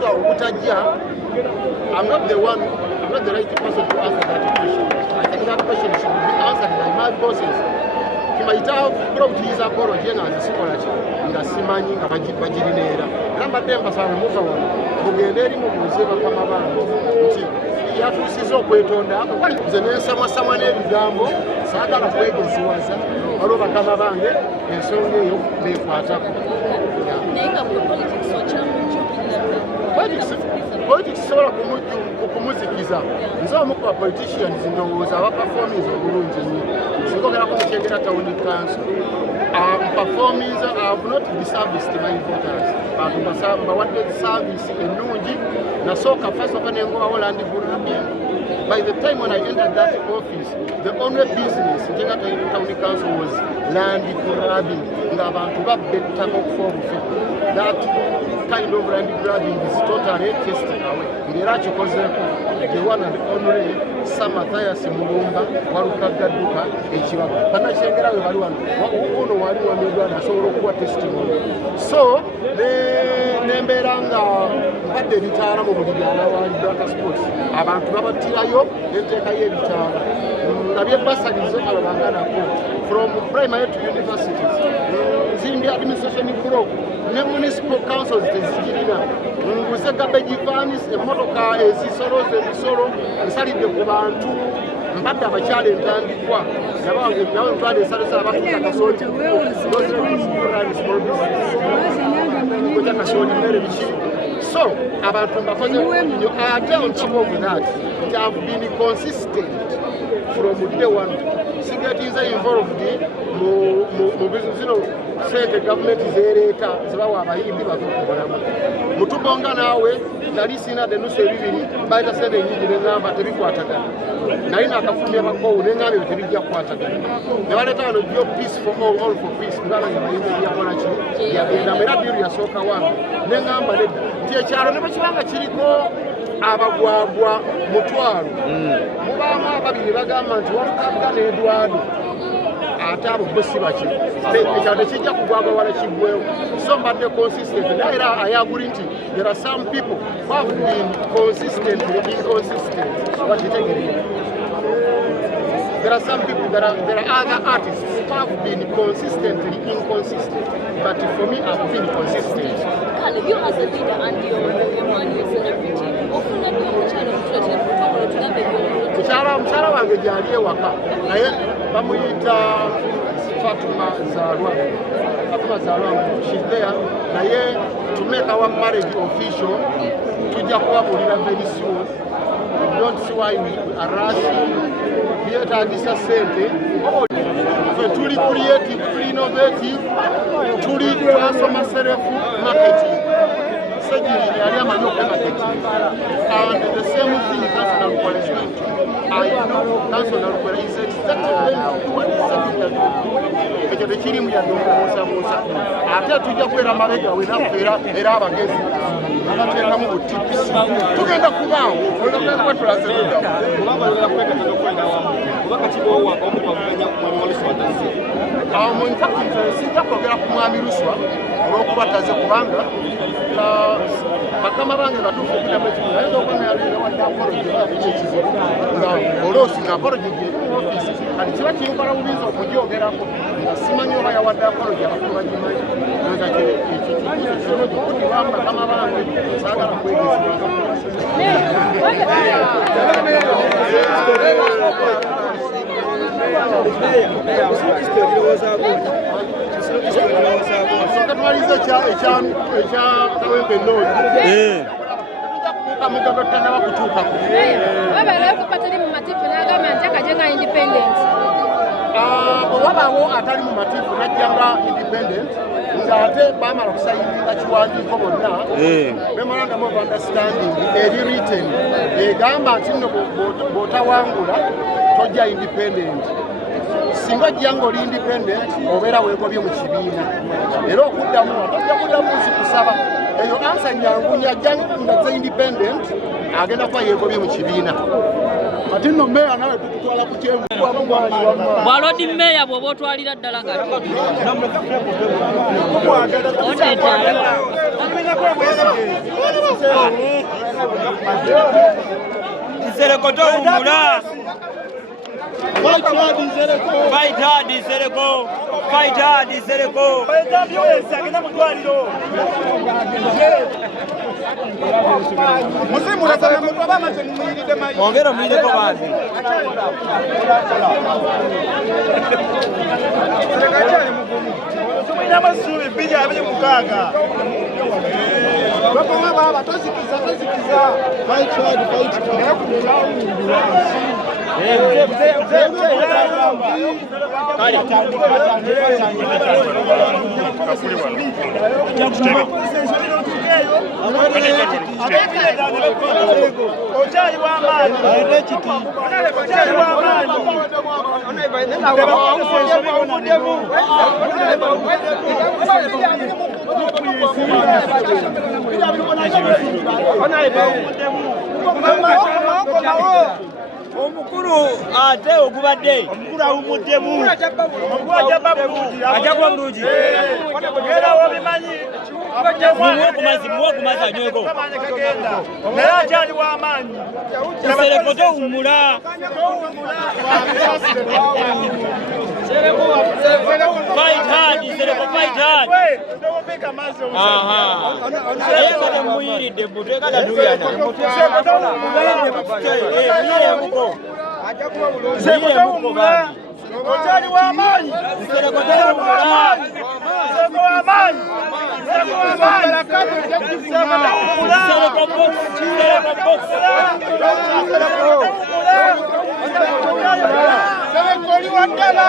Muswa okutajja, I'm not the right person to answer that question. I think that question should be answered by my bosses. Kimaita brought apology nga sikola ki nga simanyi nga bagirineera. Era mbadde mbasaba muva wano mugende eri mubuuze bakama bange nti yatuusiza okwetonda nze nensamwasamwa n'ebigambo saagala kwegeziwaza waliwo bakama bange ensonga eyo neekwatako. Politics sobola kumuzikiza. Nze omu ku politicians ndowooza abaperformance obulungi nnyo. Singogerako mu Kyengera Town Council. Performance have not disserviced my voters. Bantu bawadde service ennungi. Nasooka first of all nengobawo land grabbing. By the time when I entered that office, the only business in Kyengera Town Council was land grabbing. Ng'abantu babettako okufa obufi. That kind of land grabbing is totally tested away. Ngera kikozeeko the one and only Sam Matthias Mulumba walukaggadduka ekibaga. Bannakyengera we bali wano. Ono wali wameddwa asobola okuwa testimony. So nembeera nga mbadde ebitaala mu buli byalawaliddwaka sports. Abantu babattirayo enteekayo ebitaala. Nga byebasalize kalabanganako from primary to universities. Zimbi administration block ne municipal councils tezigirina. Nguze garbage vans, emmotoka ezisoloza ebisolo nsalidde ku bantu mbadde abakyala entandikwa nawe ntwala ensalosala batuuka kasooli kuta kasooli mmere biki. So abantu mbakoze nnyo ate on top of that they have been consistent from day one. Sigatinze involved mu business zino sente gavumenti zeereeta zibawa abayimbi bazokubolamu. Mutubonga naawe nali sina denusu ebibiri bayita sente enyingi neŋŋamba tebikwatagana. Naye nakafumya bakowu neŋŋamba ebyo tebijja kukwatagana. Ne baleeta wano jo peace for all for peace ngala nga bayimbi yakola ki yagendamu era biru yasooka wange neŋŋamba nedda nti ekyalo ne bwekibanga kiriko abagwagwa mutwalo mubaamu ababiri bagamba nti wamukabuga n'Edward ate abo bo si baki ekyalo tekijja kugwagwa wala kiggwewo. So mbadde consistent naye era ayaguli nti there are some people who have been consistently inconsistent. Wakitegeera there are some people, there are other artists who have been consistently inconsistent, but for me I've been consistent. Caleb, you as a leader and your man is a celebrity. Often I do a channel mukyala wange gyali ewaka naye bamuyita Fatuma Zalwa. She's there naye to make our marriage official tujja kubabuulira very soon. Don't see why we are rushing. Byetaagisa ssente. Ffe tuli creative, tuli innovative, tuli twasoma self marketing. Surgery yali amanyi marketing. And the same thing Council Coalition. I know Council Coalition is exactly what is ekyo tekirimu yadongomuusamuusa. Ate tujja kwera mabega wenaffe era abagezi abateekamu butipusi tugenda kubaawo olwokuba tulazeddwa sijja kwogera ku mwami Luswa olw'okuba taze kubanga bakama bange batuufu okuddamu ekibuga ayinza okuba nayalira wadde apology ekizibu nga oloosi nga apology gyeri mu ofiisi kati kiba kinkola buyinza okugyogerako nga simanyi oba yawadde apology abakulu bagimanyi ekyokudibamu bakama bange saagala kwegezibwa. Katwaliza ekya Kawempe Road. Mugabo tannaba kutuukako. Wabaawo patali mu matifu n'agamba nti akaje nga independent. Wabaawo atali mu matifu najja nga independent ng'ate baamala okusayinga kiwandiiko bonna memorandum of understanding eri written egamba nti nno bw'otawangula tojja independent. Singa ojja ng'oli independent obeera weegobye mu kibiina era okuddamu tojja kuddamu nsi kusaba eyo ansa nyangu nyajja nga ze independent agenda kuba yeegobye mu kibiina. ati nno meya nawe tukutwala ku kyenvu bwalodi meya bw'oba otwalira ddala kati Nsereko tohumula. Fight hard Nsereko. Fight hard Nsereko. Mwongera mwireko basi. Namasubi bija abije mukaga. bakoma baba tosikiza fight hard Omukuru ate ogubadde omukuru awumuddemu omukuru ajaba bulungi ajagwa bulungi era wabimanyi muwe kumazi anyweko naye akyali w'amaanyi Nsereko tohumula fight hard Nsereko fight hard naye kati muyiridde butwe kati atuyana Nsereko tohumula okyali w'amaanyi Nsereko tohumula Nsereko w'amaanyi Nsereko box Nsereko box Nsereko oli waddala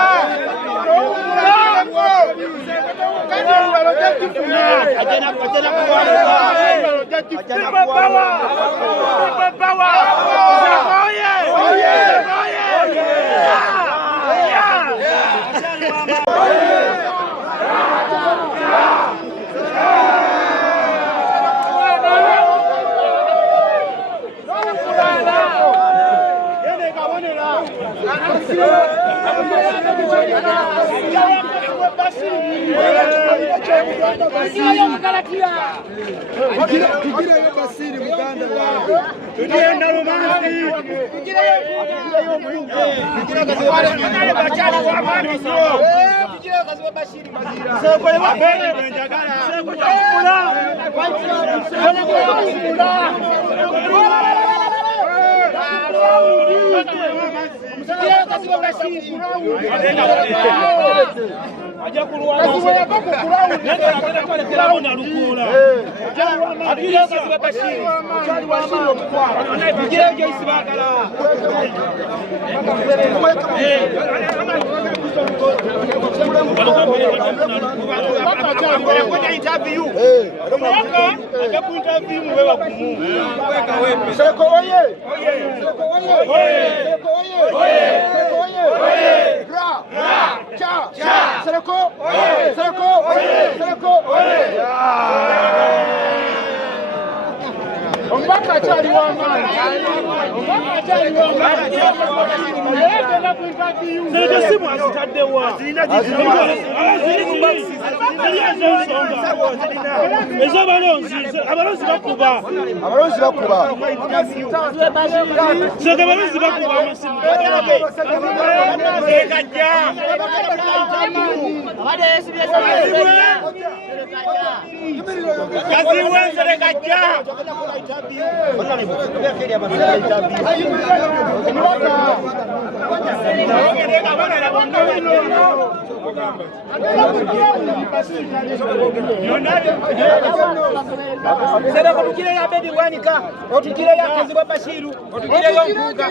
Nsereko tukire ya bedi wanika otukire ya Kazibwe Bashiru otukire yo mpuga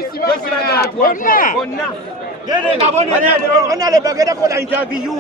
bonna dede kabone ona le bageda ko la interview